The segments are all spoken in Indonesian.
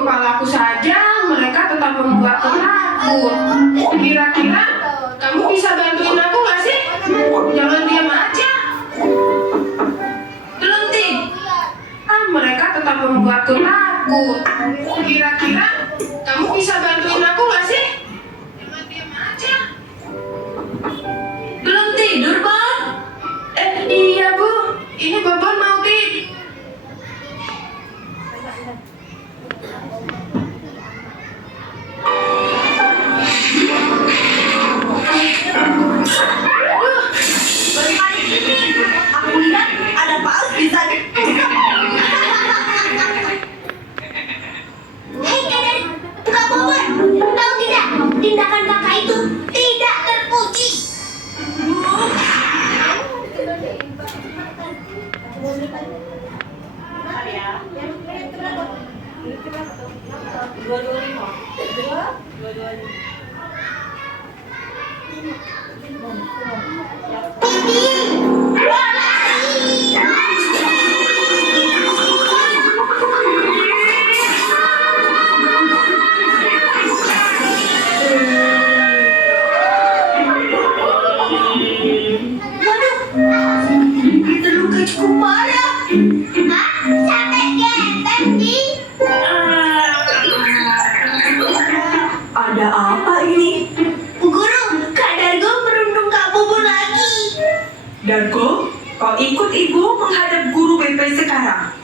kepalaku saja mereka tetap membuatku takut. Kira-kira kamu bisa bantuin aku nggak sih? Jangan diam aja. Gelenting. Mereka tetap membuatku takut. Kira-kira kamu bisa bantuin aku nggak sih? Jangan diam aja. Belum tidur, Bon? Iya, Bu. Ini Bobon mau tidur. Aku lihat ada paus di sana. Hei kalian, Kak Bobon, tahu tidak? Tindakan kakak itu tidak terpuji. Terluka cukup parah. Sampai getar nih. Ada apa ini? Guru, Kak Dargo merundung Kak Bobon lagi. Dargo, kau ikut ibu menghadap guru BP sekarang.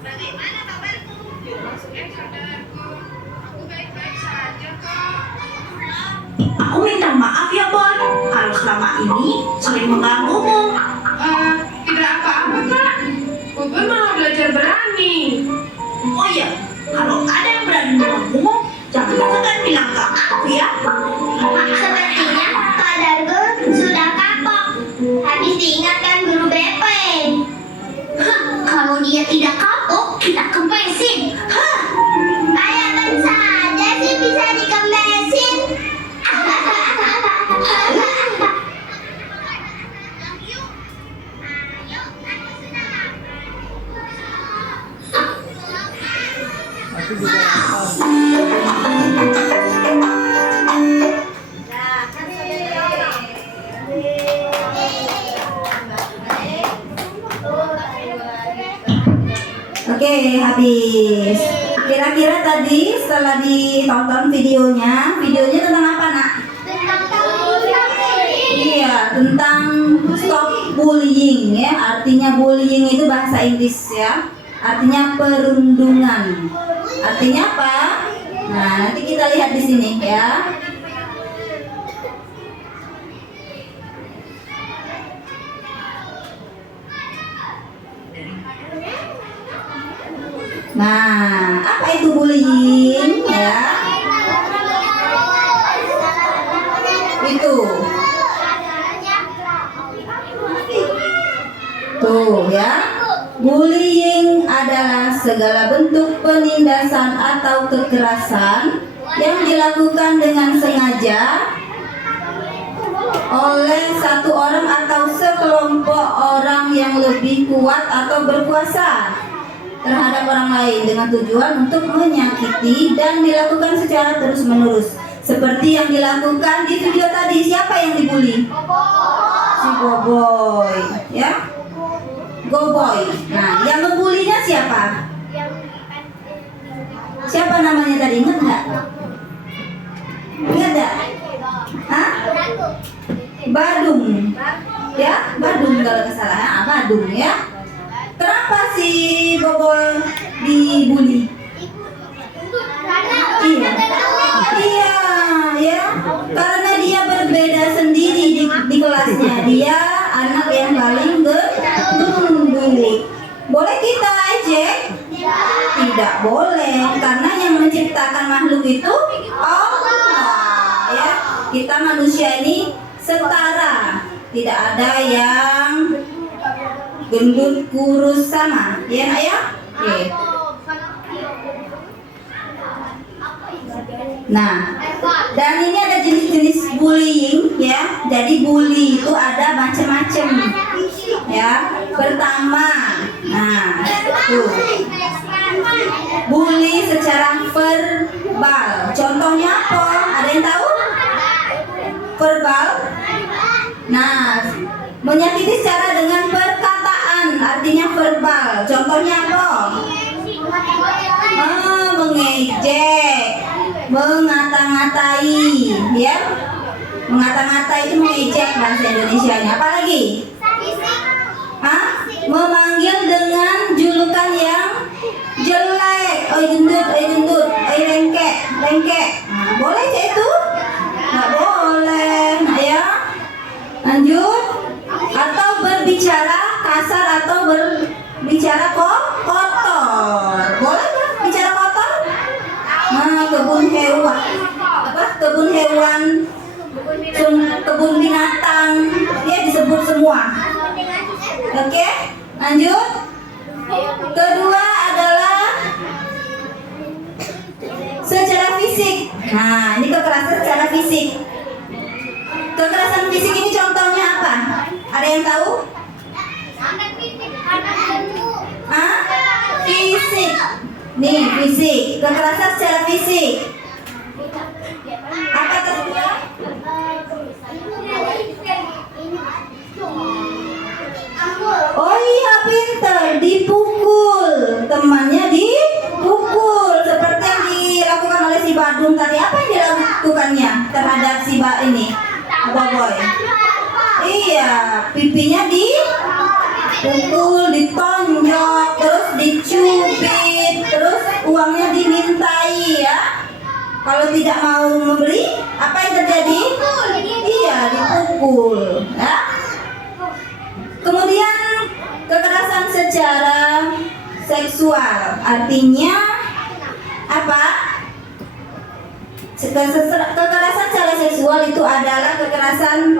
Bagaimana kabarku? Saudaraku, aku baik-baik saja kok. Aku minta maaf ya, Bon. Kalau selama ini sering mengganggumu. Tidak apa-apa, Kak. Bobon malah belajar berani. Oh iya, kalau ada yang berani mengganggumu, jangan segan bilang ke aku ya. Sepertinya Kak Dargo sudah kapok. Habis diingatkan guru BP. Kalau dia tidak kapok, kita kempesin. Kayak saja sih bisa dikempesin. Oke, habis. Kira-kira tadi setelah ditonton videonya tentang apa, Nak? Iya, tentang stop bullying ya. Artinya bullying itu bahasa Inggris ya. Artinya perundungan. Artinya apa? Nah, nanti kita lihat di sini ya. Nah, apa itu bullying ya? Itu. Tuh ya. Bullying adalah segala bentuk penindasan atau kekerasan yang dilakukan dengan sengaja oleh satu orang atau sekelompok orang yang lebih kuat atau berkuasa terhadap orang lain dengan tujuan untuk menyakiti dan dilakukan secara terus-menerus. Seperti yang dilakukan di video tadi, siapa yang dibully? Si Boboy, ya? Goboy. Nah, yang ngebulinya siapa? Siapa namanya tadi? Ingat nggak? Ingat nggak? Hah? Badung. Ya, Badung kalau nggak salah. Ah, Badung ya. Kenapa si Boboy dibully? Iya, ya. Karena dia berbeda sendiri di kelasnya. Dia anak yang paling gendut. Boleh kita ejek? Tidak boleh, karena yang menciptakan makhluk itu Allah. Ya, kita manusia ini setara. Tidak ada yang gendut, kurus sama. Ya nak ya? Oke. Nah, dan ini ada jenis-jenis bullying ya. Jadi bully itu ada macam-macam ya. Pertama, nah tuh bully secara verbal. Contohnya apa? Ada yang tahu? Verbal. Nah, menyakiti secara dengan perkataan, artinya verbal. Contohnya apa? Mengejek, mengata-ngatai, ya. Mengata-ngatai itu mengejek bahasa Indonesianya. Apa lagi? Memanggil dengan julukan yang jelek. Oi gendut, lengkek. Nah, boleh cek itu? Nggak boleh. Nah, ya. Lanjut. Atau berbicara kasar atau berbicara kotor. Boleh kan bicara kotor? Nah, kebun hewan, kebun binatang, dia disebut semua. Oke, lanjut. Kedua adalah secara fisik. Nah, ini kekerasan secara fisik. Kekerasan fisik ini contohnya apa? Ada yang tahu? Fisik. Nih, fisik. Kekerasan secara fisik. Apa kedua? Oh iya, pinter. Dipukul. Temannya dipukul. Seperti yang dilakukan oleh si Badung tadi. Apa yang dilakukannya terhadap si Boboy? Iya, pipinya dipukul, ditonjok, terus dicubit, terus uangnya dimintai ya. Kalau tidak mau memberi, apa yang terjadi? Iya, dipukul ya. Kemudian kekerasan secara seksual, artinya apa? Kekerasan secara seksual itu adalah kekerasan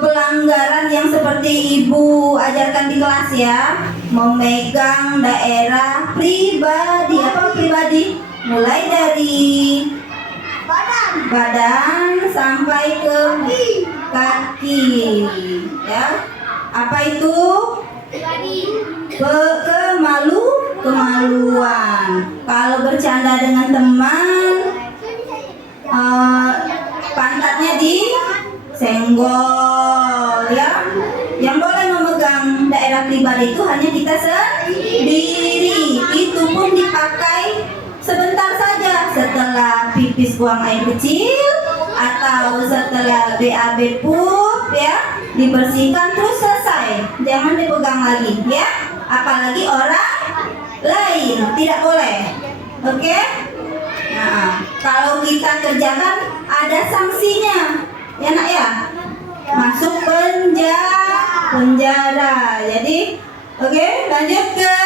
pelanggaran yang seperti ibu ajarkan di kelas ya, memegang daerah pribadi. Apa pribadi? Mulai dari badan sampai ke kaki ya. Apa itu? Kemaluan. Kalau bercanda dengan teman, pantatnya disenggol ya. Yang boleh memegang daerah pribadi itu hanya kita sendiri. Itu pun dipakai sebentar saja, setelah pipis buang air kecil atau setelah BAB pup ya, dibersihkan terus selesai. Jangan dipegang lagi ya. Apalagi orang lain, tidak boleh. Oke? Nah, kalau kita kerjakan ada sanksinya. Ya nak ya? Masuk penjara. Jadi, oke, lanjut ke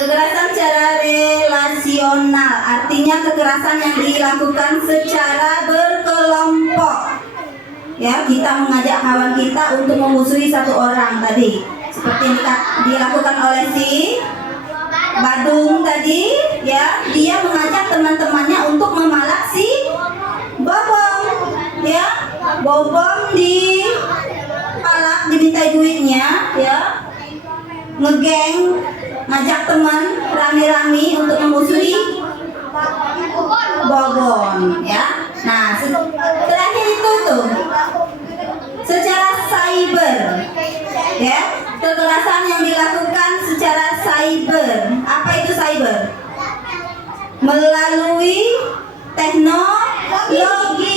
kekerasan secara relasional. Artinya kekerasan yang dilakukan secara berkelompok. Ya, kita mengajak kawan kita untuk memusuhi satu orang tadi. Seperti yang dilakukan oleh si Badung tadi, ya, dia mengajak teman-temannya untuk memalak si Bobong, ya, Bobong dipalak, dimintai duitnya, ya, ngegeng, ngajak teman rame-rame untuk memusuhi Bobong, ya. Nah, terakhir itu tuh secara cyber, ya, kekerasan yang dilakukan secara cyber. Apa itu cyber? Melalui teknologi,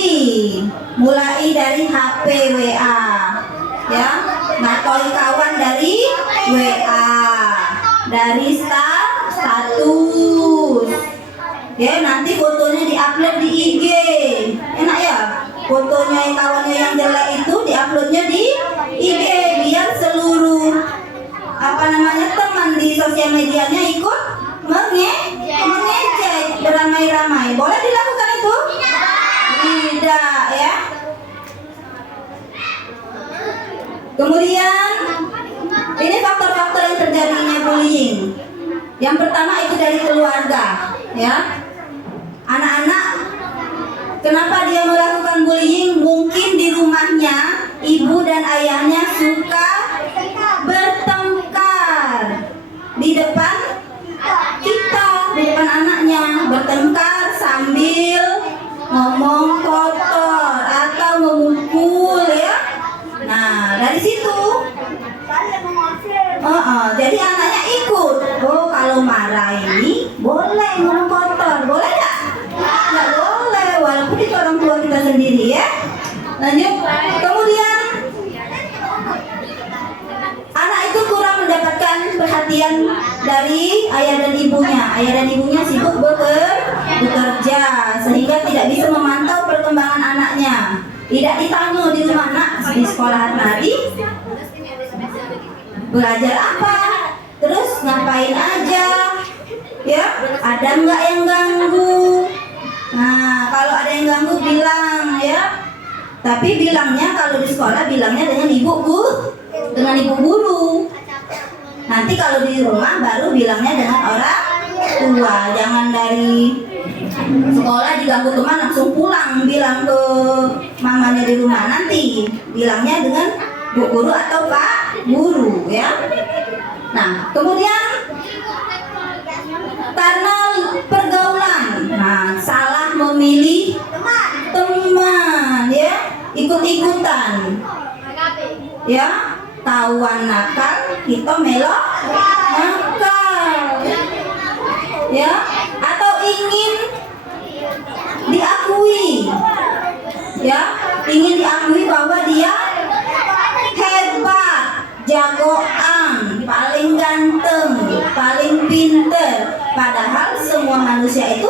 mulai dari HP WA, ya, ngatoi kawan dari WA, dari status, ya, nanti fotonya diupload di IG, enak ya, fotonya kawannya yang jelek itu diuploadnya di IG biar seluruh teman di sosial medianya ikut mengejek beramai-ramai. Boleh dilakukan itu? Tidak ya. Kemudian Ini faktor-faktor yang terjadinya bullying. Yang pertama itu dari keluarga, ya. Anak-anak, kenapa dia melakukan bullying? Mungkin di rumahnya ibu dan ayahnya suka bertengkar di depan kita, di depan anaknya, bertengkar sambil ngomong kotor atau memukul, ya. Nah, dari situ jadi anaknya ikut. Oh, kalau marah ini boleh ngomong kotor, boleh nggak? Nggak boleh, walaupun itu orang tua kita sendiri, ya. Lanjut. Kemudian anak itu kurang mendapatkan perhatian dari ayah dan ibunya. Ayah dan ibunya sibuk bekerja sehingga tidak bisa memantau perkembangan anaknya. Tidak ditanya di rumah, nak di sekolah tadi belajar apa, terus ngapain aja, ya, ada nggak yang ganggu. Nah, kalau ada yang ganggu bilang, ya. Tapi bilangnya kalau di sekolah bilangnya dengan ibu guru. Nanti kalau di rumah baru bilangnya dengan orang tua. Jangan dari sekolah diganggu teman langsung pulang bilang ke mamanya di rumah. Nanti bilangnya dengan bu guru atau pak guru, ya. Nah, kemudian karena pergaulan, nah, salah memilih teman, ya, ikut-ikutan, ya, kawan nakal kita melok nakal, ya, atau ingin diakui, ya, ingin diakui bahwa dia hebat, jagoan, paling ganteng, paling pinter. Padahal semua manusia itu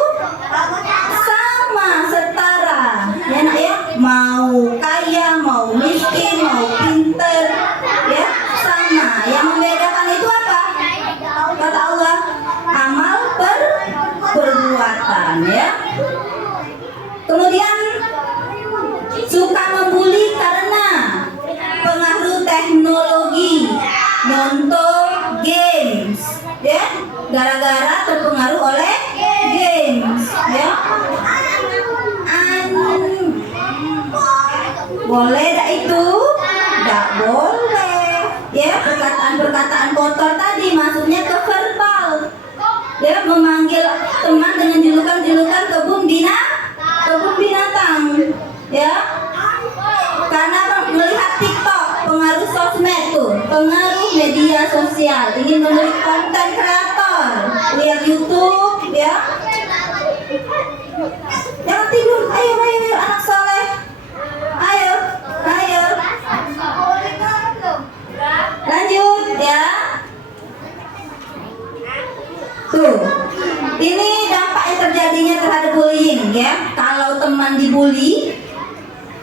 sama, setara, ya nak, ya. Mau kaya, mau miskin, mau pinter, ya, sama. Yang membedakan itu apa? Kata Allah, amal perbuatan, ya. Kemudian suka membuli karena pengaruh teknologi, nonton games, ya, gara-gara terpengaruh oleh games, ya. Boleh tak itu? Tak boleh, ya. Perkataan kotor tadi maksudnya ke verbal, ya, memanggil teman dengan julukan kebun binatang, ya. Karena melihat TikTok, pengaruh sosmed tuh, pengaruh media sosial, ingin menjadi konten kreator, lihat YouTube, ya. Jangan tidur, ayo anak soleh, ayo. Lanjut, ya. Tuh, ini dampak yang terjadinya terhadap bullying, ya. Kalau teman dibully,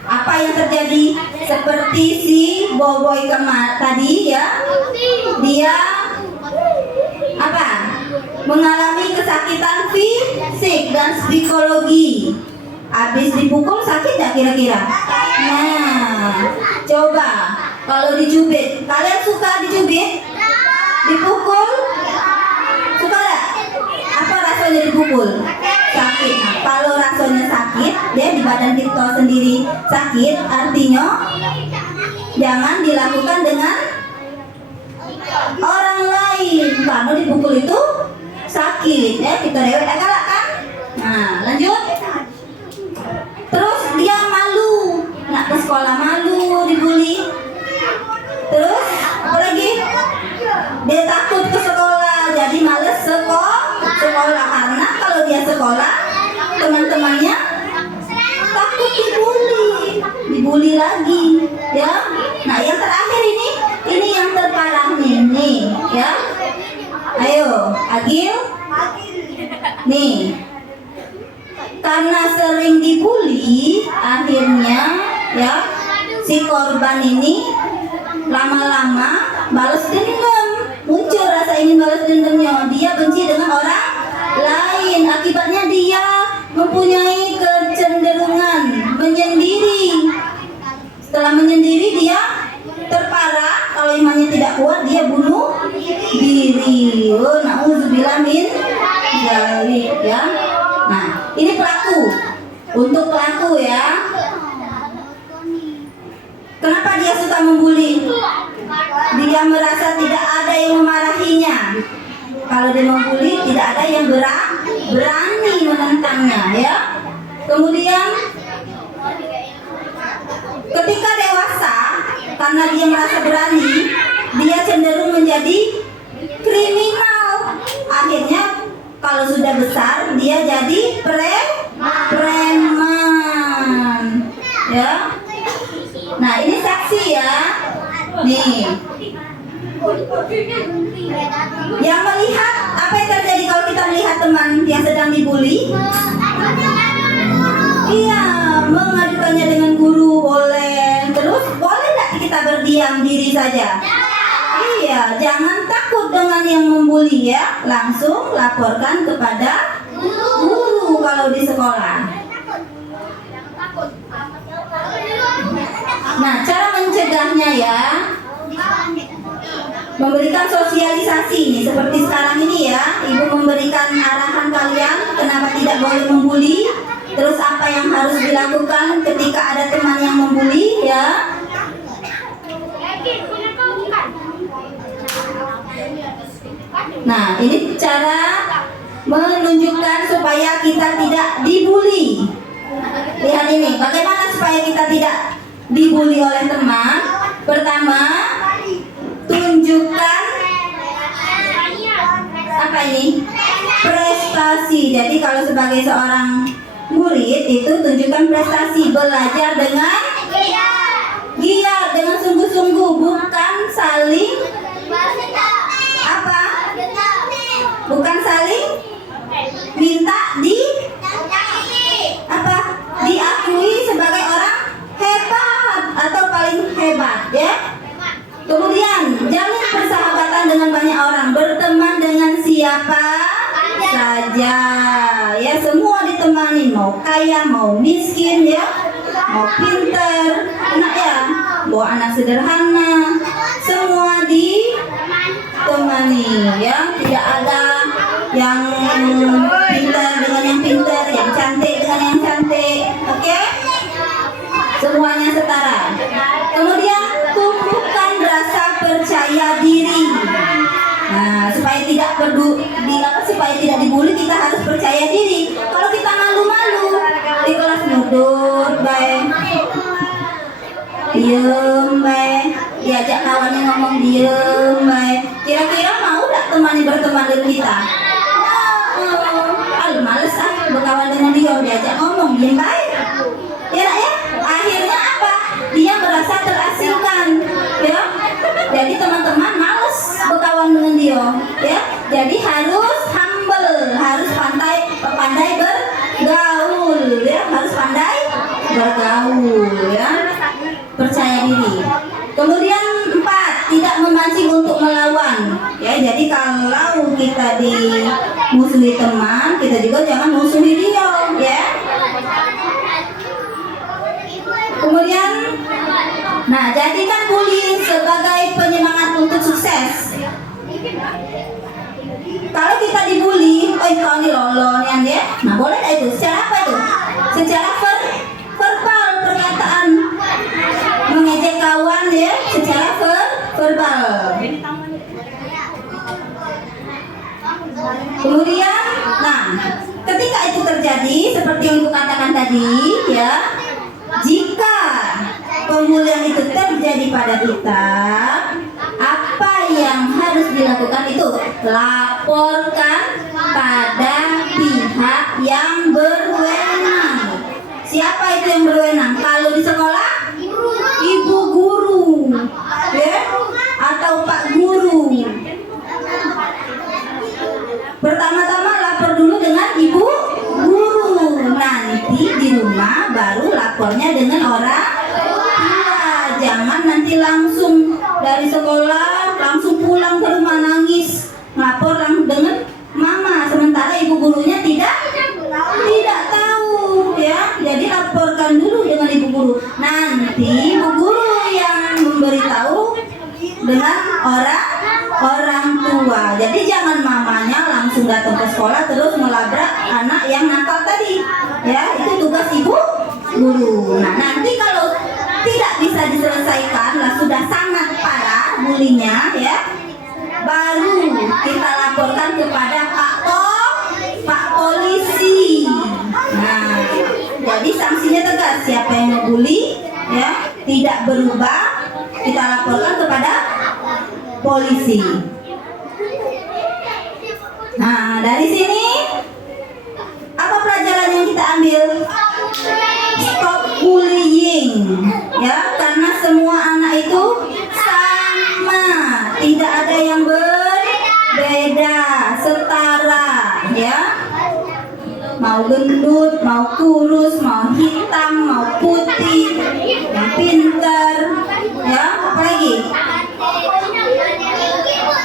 apa yang terjadi? Seperti si Boboy tadi, ya, dia apa? Mengalami kesakitan fisik dan psikologi. Habis dipukul sakit gak kira-kira? Nah, coba kalau dicubit, kalian suka dicubit? Dipukul? Suka gak? Apa rasanya dipukul? Sakit. Nah, kalau rasanya sakit, dia di badan kita sendiri sakit, artinya jangan dilakukan dengan orang lain, karena dipukul itu sakit, ya. Kita dewek galak kan? Nah, lanjut. Terus dia malu, nak ke sekolah malu, dibully. Terus apa lagi? Dia takut ke sekolah, jadi males sekolah karena kalau dia sekolah teman-temannya takut dibully lagi, ya. Nah, yang terakhir ini yang terparah nih, ya. Ayo, Agil. Nih, karena sering dibully, akhirnya, ya, si korban ini lama-lama balas dendam, muncul rasa ingin balas dendamnya. Dia benci dengan orang lain, akibatnya dia mempunyai kecenderungan menyendiri. Setelah menyendiri, dia terparah. Kalau imannya tidak kuat, dia bunuh diri. Oh, na'udzubillah min dzalik ya. Nah, ini pelaku. Untuk pelaku ya. Kenapa dia suka membuli? Dia merasa tidak ada yang memarahinya. Kalau dia membuli, tidak ada yang berani menentangnya ya. Kemudian ketika dewasa, karena dia merasa berani, dia cenderung menjadi kriminal. Akhirnya kalau sudah besar, dia jadi preman ya. Nah, ini saksi ya. Nih, yang melihat, apa yang terjadi kalau kita melihat teman yang sedang dibully? Iya, mengadukannya dengan guru boleh. Terus boleh nggak kita berdiam diri saja? Iya, jangan takut dengan yang membuli ya. Langsung laporkan kepada guru kalau di sekolah. Nah, cara mencegahnya ya, memberikan sosialisasi nih, seperti sekarang ini ya. Ibu memberikan arahan kalian kenapa tidak boleh membuli. Terus apa yang harus dilakukan ketika ada teman yang membuli ya. Nah, ini cara menunjukkan supaya kita tidak dibully. Lihat ini, bagaimana supaya kita tidak dibully oleh teman. Pertama, tunjukkan apa ini? Prestasi. Jadi kalau sebagai seorang murid itu tunjukkan prestasi, belajar dengan giat, dengan sungguh-sungguh, bukan saling apa? Bukan saling minta apa? Diakui sebagai orang hebat atau paling hebat ya. Kemudian jalin persahabatan dengan banyak orang, berteman dengan siapa saja ya, semua ditemani, mau kaya mau miskin ya, mau pinter anak ya, bawa anak sederhana, semua ditemani ya. Tidak ada yang pintar dengan yang pintar, yang cantik dengan yang cantik, oke? Semuanya setara. Kemudian tumbuhkan rasa percaya diri. Nah, supaya tidak dibully, kita harus percaya diri. Kalau kita malu-malu di kelas, nudut baik, diem baik, diajak kawannya ngomong diem baik, kira-kira mau gak temannya berteman dengan kita? Males berkawan dengan dia, diajak ngomong diem baik ya nak ya. Akhirnya apa? Dia merasa terasingkan ya. Jadi teman-teman males berkawan dengan dia ya. Jadi harus humble, harus pandai bergaul ya, harus pandai bergaul ya. Percaya diri. Kemudian 4, tidak memancing untuk melawan ya. Jadi kalau kita dimusuhi teman, kita juga jangan musuhi dia ya. Kemudian, nah, jadikan bullying sebagai penyemangat untuk sukses. Kalau kita dibully, kau ini lolo nih ya. Nah, boleh nggak itu? Secara apa itu? Secara verbal, perkataan mengejek kawan ya, secara verbal. Kemudian, nah, ketika itu terjadi seperti yang Ibu katakan tadi ya, jika pembulian itu terjadi pada kita, apa yang harus dilakukan itu? Laporkan pada pihak yang berwenang. Siapa itu yang berwenang? Kalau di sekolah, ibu guru ya, atau pak guru. Pertama-tama lapor dulu dengan ibu guru, nanti di rumah baru lapornya dengan orang tua. Jangan nanti langsung dari sekolah langsung pulang ke rumah nangis lapor dengan mama, sementara ibu gurunya tidak tahu ya. Jadi laporkan dulu dengan ibu guru, nanti ibu guru yang memberitahu dengan orang tua. Jadi jangan mamanya langsung datang ke sekolah terus melabrak anak yang nakal tadi. Ya, itu tugas ibu guru. Nah, nanti kalau tidak bisa diselesaikan, lah sudah sangat parah bulinya, ya, baru kita laporkan kepada Pak Polisi. Nah, jadi sanksinya tegas. Siapa yang ngebully, ya, tidak berubah, kita laporkan kepada polisi. Nah, dari sini apa pelajaran yang kita ambil? Stop bullying, ya, karena semua anak itu sama, tidak ada yang berbeda, setara, ya. Mau gendut, mau kurus, mau hitam, mau putih, yang pintar, ya, apalagi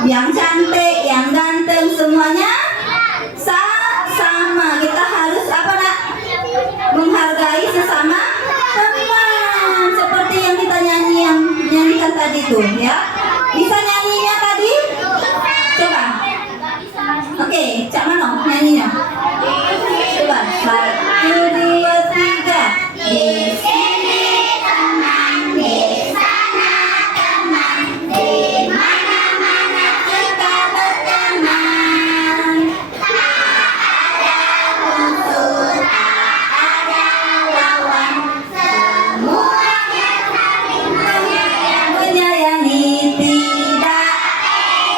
yang cantik, yang ganteng, semuanya sama. Kita harus apa, nak? Menghargai sesama teman, seperti yang kita nyanyikan tadi tuh, ya. Bisa nyanyinya tadi? Coba. Oke, Cak Mano nyanyinya. Coba. 1, 2, 3. Di sini teman, di sana teman, di mana-mana kita berteman. Tak ada musuh, tak ada lawan, semuanya saling menyayangi, tidak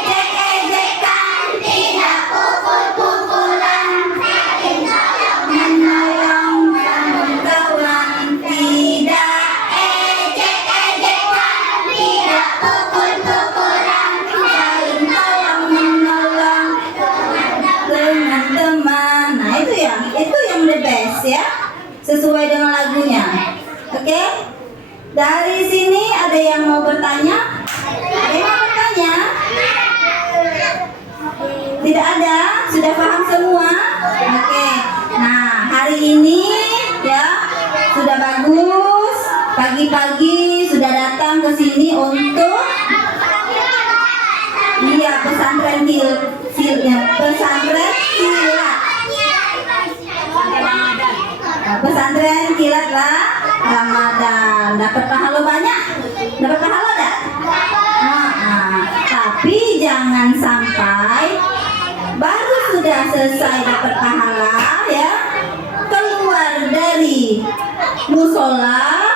ejek-ejekan, tidak pukul-pukulan, saling menolong kawan, tidak ejek-ejekan, tidak pukul-pukulan, saling menolong teman-teman. Nah, itu yang the best, ya, sesuai dengan lagunya. Oke, dari sini ada yang mau bertanya? Ada yang mau bertanya? Tidak ada, sudah paham semua. Oke, nah hari ini, ya, sudah bagus. Pagi-pagi sudah datang ke sini untuk, iya, pesantren kilat. Pesantren kilat lah Ramadan. Dapat pahala banyak? Dapat pahala enggak? Tapi jangan sampai baru sudah selesai dapat pahala, ya, keluar dari musola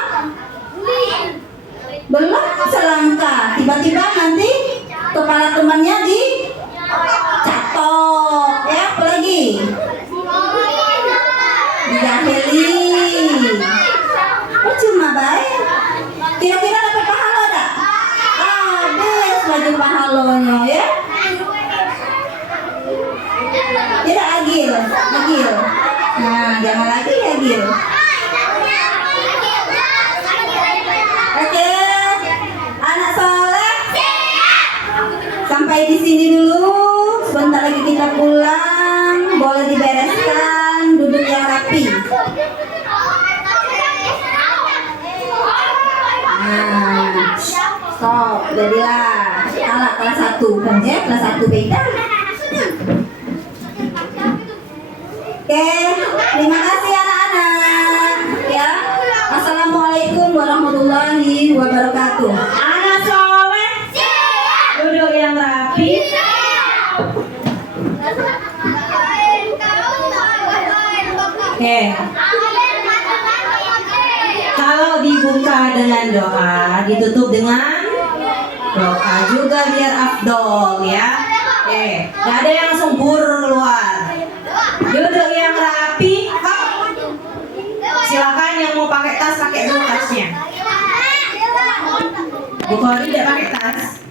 belum selangkah tiba-tiba nanti kepala temannya dicatok, ya, apalagi dijahili. Cuma baik. Kira-kira dapat pahala tak? Habis lagi pahalanya, ya. Tidak agil. Nah, jangan lagi agil. Oke, anak soleh. Sampai di sini dulu. Sebentar lagi kita pulang. Boleh dibereskan, duduk yang rapi. Nah, stop, jadilah. Salah kelas 1 kan, ya, kelas 1 beda. Oke, terima kasih anak-anak, ya. Assalamualaikum warahmatullahi wabarakatuh. Anak soleh, duduk yang rapi. Oke, kalau dibuka dengan doa, ditutup dengan doa juga biar afdol, ya. Oke, gak ada yang langsung bur keluar. Duduk yang rapi. Hop. Silakan yang mau pakai tas, pakai dulu tasnya. Bu Kori tidak pakai tas.